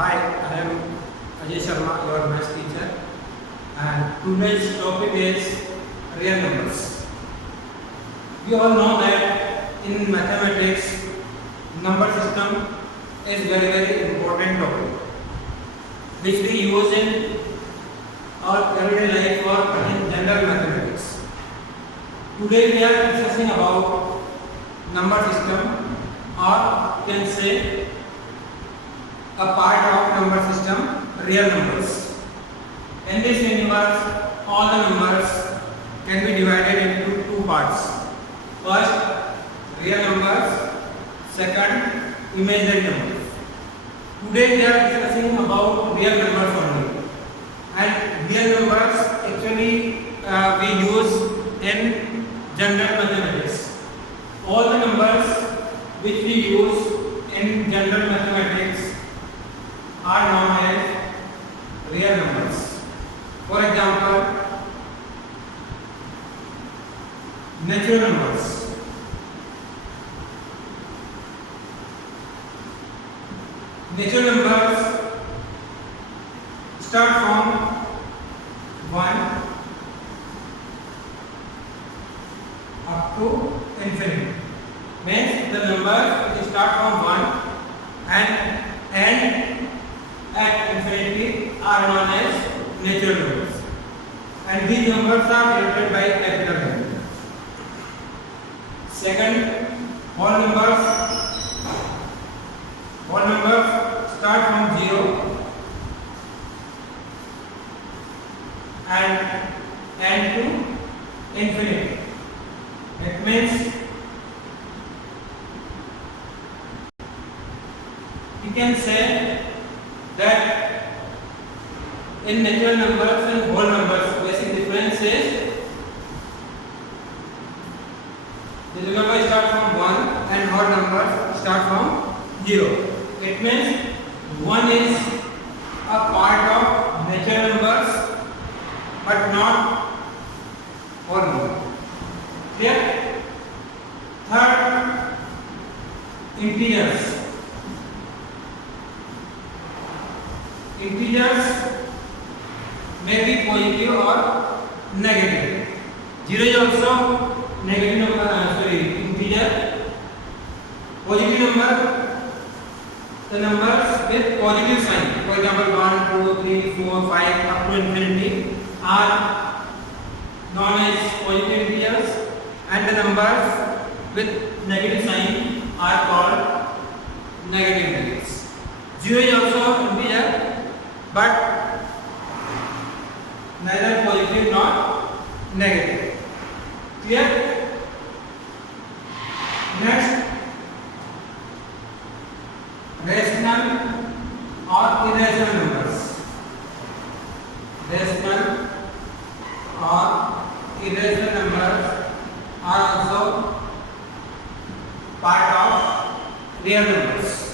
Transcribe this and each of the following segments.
Hi, I am Ajay Sharma, your maths teacher, and today's topic is real numbers. We all know that in mathematics, number system is very important topic, which we use in our everyday life or in general mathematics. Today we are discussing about number system, or you can say a part of number system, real numbers. In this universe, all the numbers can be divided into two parts. First, real numbers. Second, imaginary numbers. Today we are discussing about real numbers only. And real numbers actually we use in general mathematics. All the numbers which we use in general mathematics are known as real numbers. For example, natural numbers. Natural numbers start from 1 up to infinity. Means the numbers start from 1 and end at infinity are known as natural numbers, and these numbers are denoted by capital N. Second, whole numbers start from 0 and end to infinity. It means you can say that in natural numbers and whole numbers, basic difference is the number start from 1 and whole numbers start from 0. It means 1 is a part of natural numbers but not whole number. Clear? Third, integers. Integers may be positive or negative. 0 is also negative number, integer. Positive number, the numbers with positive sign. For example, 1, 2, 3, 4, 5 up to infinity are known as positive integers, and the numbers with negative sign are called negative integers. 0 is also integer, but neither positive nor negative. Clear? Next, rational or irrational numbers. Rational or irrational numbers are also part of real numbers.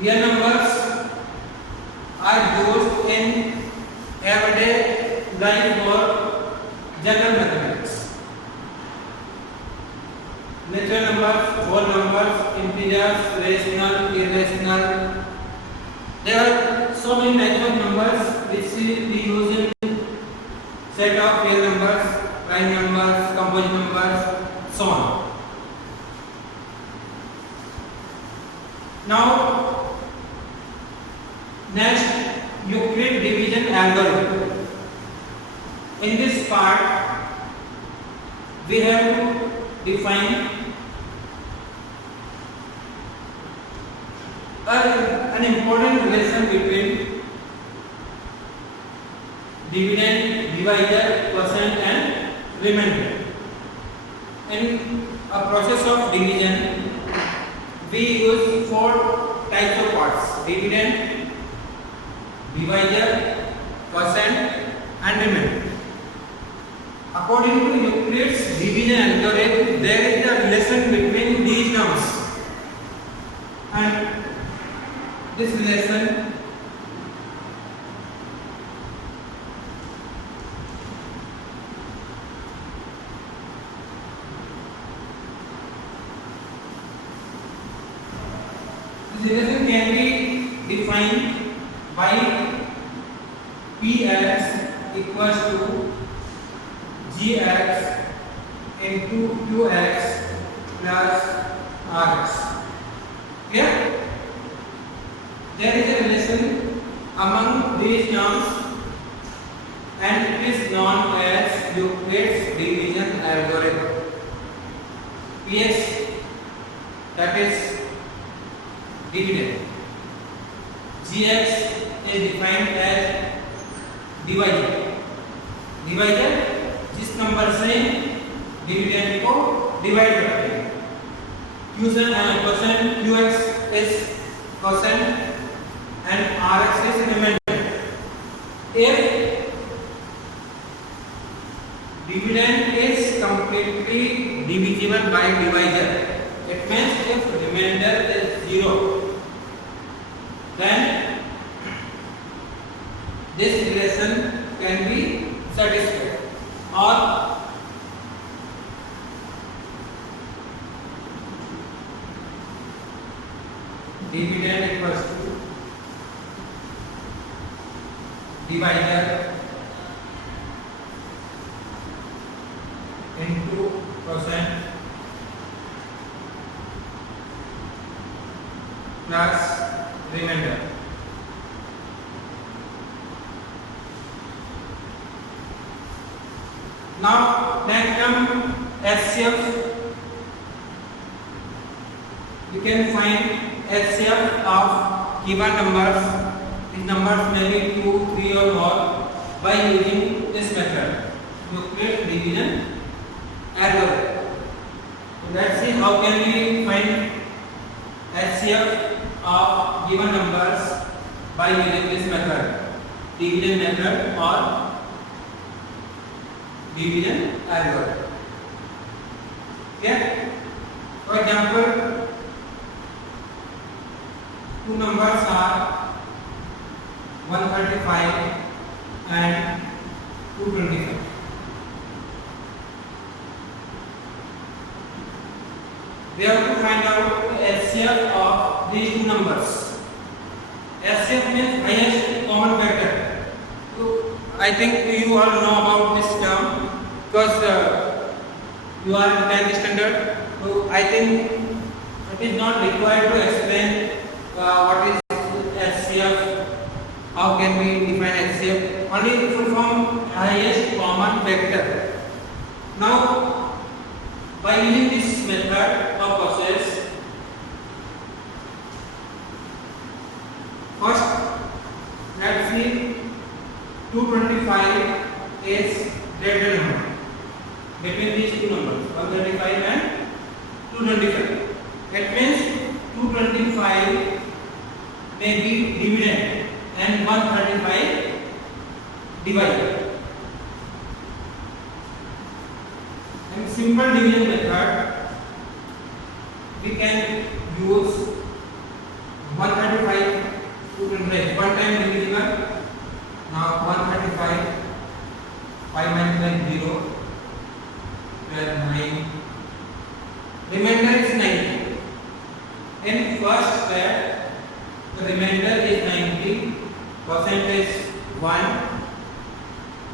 Real numbers are used in everyday life or general mathematics. Natural numbers, whole numbers, integers, rational, irrational. There are so many types of numbers which we use in set of real numbers, prime numbers, composite numbers, so on. Now, next, Euclid division algorithm. In this part, we have to define an important relation between dividend, divisor, quotient, and remainder. In a process of division, we use 4 types of parts: dividend, divisor, quotient, and remainder. According to Euclid's division algorithm, there is a relation between these terms, and this relation This relation can be defined by Px equals to Gx into Qx plus Rx. Clear? There is a relation among these terms and it is known as Euclid's division algorithm. Px, that is dividend. Gx is defined as divisor. Divisor जिस number से dividend को divide करते हैं. Question Qx is quotient and Rx is remainder. If dividend is completely divisible by divisor, it means if remainder is 0, then this relation can be satisfied. Or dividend equals to divisor into quotient plus remainder. Now next term HCF. You can find HCF of given numbers. These numbers may be 2, 3 or more by using this method, Euclid division algorithm. So let's see how can we find HCF of given numbers by using this method, division method or division algorithm. Okay? For example, two numbers are 135 and 225. We have to find out the HCF of these two numbers. HCF means highest common factor. So I think you all know about this term because you are in 10th standard. So I think it is not required to explain what is HCF, how can we define HCF. Only the full form highest common factor. Now by using this method of process, first let's see 225 is greater number between these two numbers 135 and 225. That means 225 may be dividend and 135 divided. In simple division method, we can use 135 225 one time divisible. Now 135 5 minus 0 plus 9. Remainder is 90. In first step, the remainder is 90. Percentage 1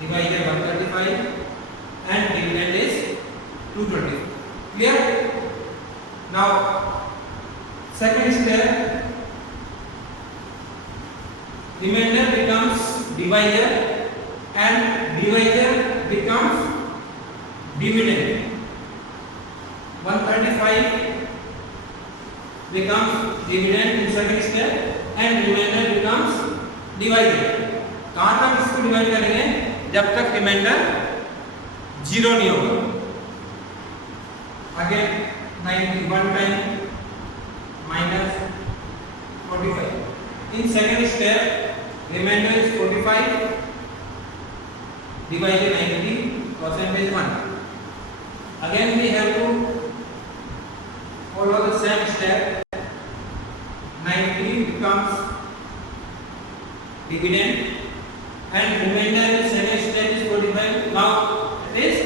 divided 135 and dividend is 220. Clear? Now second step, remainder becomes divisor and divisor becomes dividend. 135 becomes dividend in second step and remainder becomes divisor. कहाँ तक इसको divide करेंगे? जब तक reminder 0 नहीं होगा. Again 91 time minus 45. In second step, remainder is 45 divided 90, percentage 1. Again we have to follow the same step. 90 becomes dividend and remainder in second step is 45. Now it is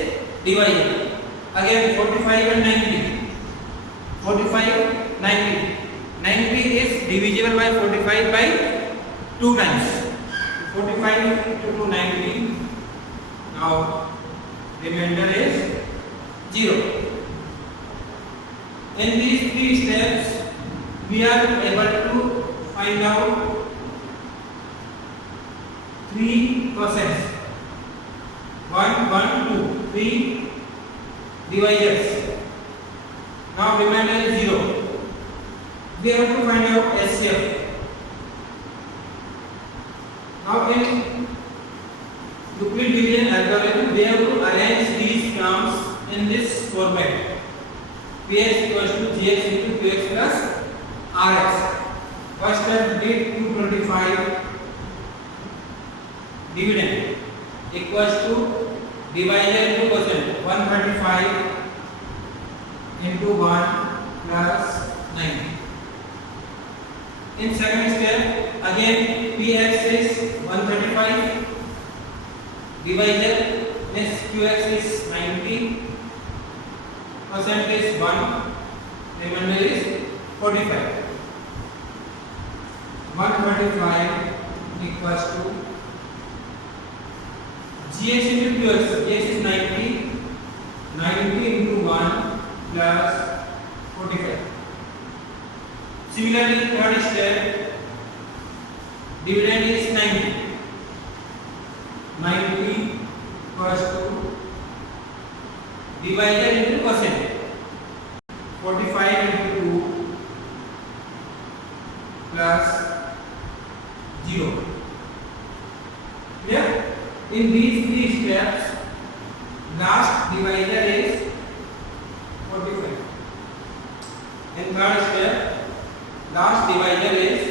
divided. Again 45 and 90. 45, 90. 90 is divisible by 45 by 2 times. 45 into 2 90. Now remainder is 0. In these three steps we are able to find out three percents. 1, 1, 2, 3 divisors. Now remainder is 0. We have to find out SCF. Now in Euclid division algorithm, we have to arrange these terms in this format. Px equals to Gx into Qx plus Rx. First step, did 225 dividend equals to divisor into quotient 135 into 1 plus 90. In second step, again Px is 135, divisor means Qx is 90, percent is 1, remainder is 45. 135 equals to Gx into Qx. Gx is 90, 90 into 1 plus 45. Similarly, third step, dividend is 90. 90 equals to divisor into quotient. 45 into 2 plus 0. Clear? In these three steps, last divisor is 45. In third step, last divisor is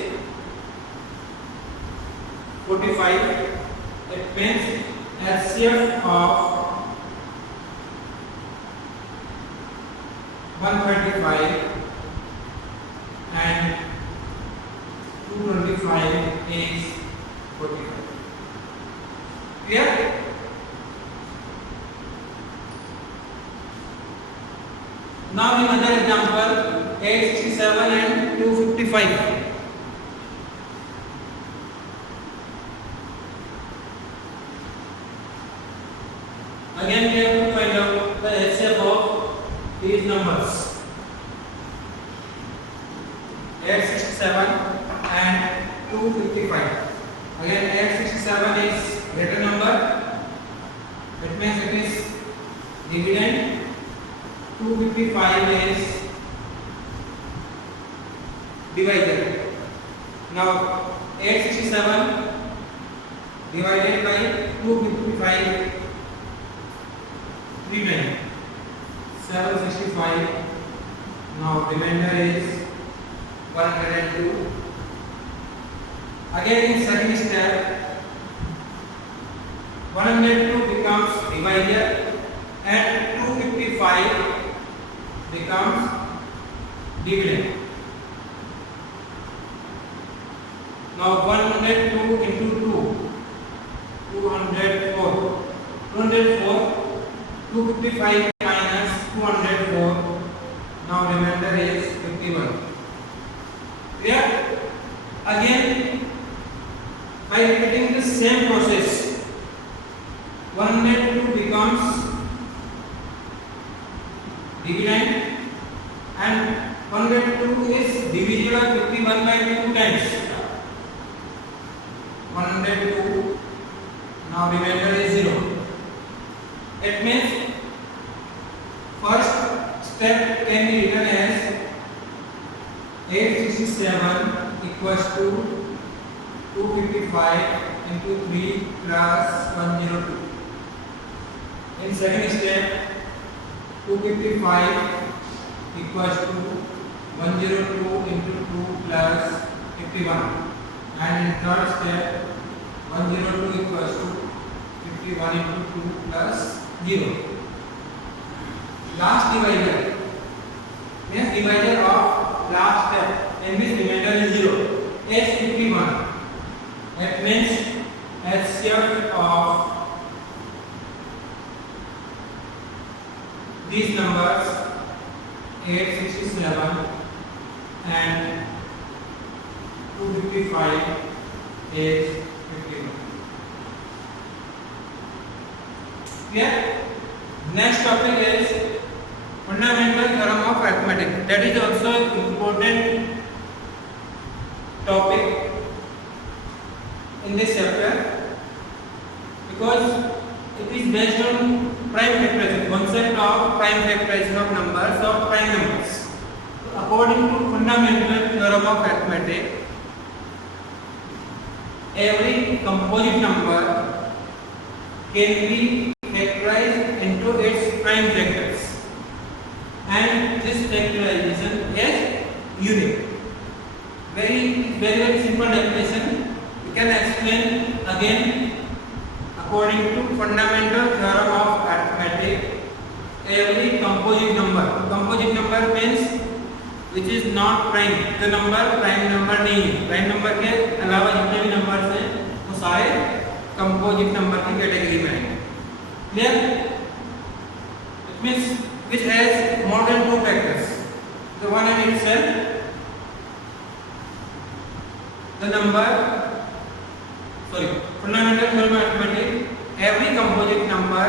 45. It means HCF of 135 and 225 is 45. Clear? Now in another example, 867 and 255. Again we have to find out the HCF of these numbers. 867 and 255. Again 867 is greater number. It means it is dividend. 255 is divisor. Now 867 divided by 255 remain 765. Now remainder is 102. Again in second step, 102 becomes divisor and 255 becomes dividend. Now 102 into 2, 204. 204, 255 minus 204. Now remainder is 51. Clear? Again, by repeating the same process, 102 becomes dividend and 102 is divisible by 51 by 2 times. 102. Now remainder is 0. It means first step can be written as 867 equals to 255 into 3 plus 102. In second step, 255 equals to 102 into 2 plus 51. And in third step, 102 equals to 51 into 2 plus 0. Last divisor means divisor of last step, and which remainder is 0. H51. That means HCF of these numbers 867 and 255 is 51. Clear? Next topic is fundamental theorem of arithmetic. That is also important topic in this chapter because it is based on prime factorization, concept of prime factorization of numbers or prime numbers. So according to fundamental theorem of arithmetic, every composite number can be factorized into its prime factors, and this factorization is unique. Very simple definition. We can explain again. According to fundamental theorem of arithmetic, every composite number means which is not prime. जो number prime number नहीं है, prime number के अलावा जितने भी numbers हैं वो सारे कंपोजिट नंबर की कैटेगरी में हैं. Clear? It means which has more than two factors. The one in itself, the number. Fundamental theorem of arithmetic. Every composite number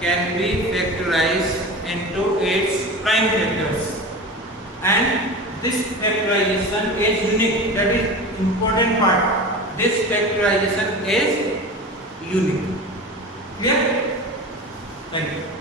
can be factorized into its prime factors, and this factorization is unique. That is important part. This factorization is unique. Clear? Thank you.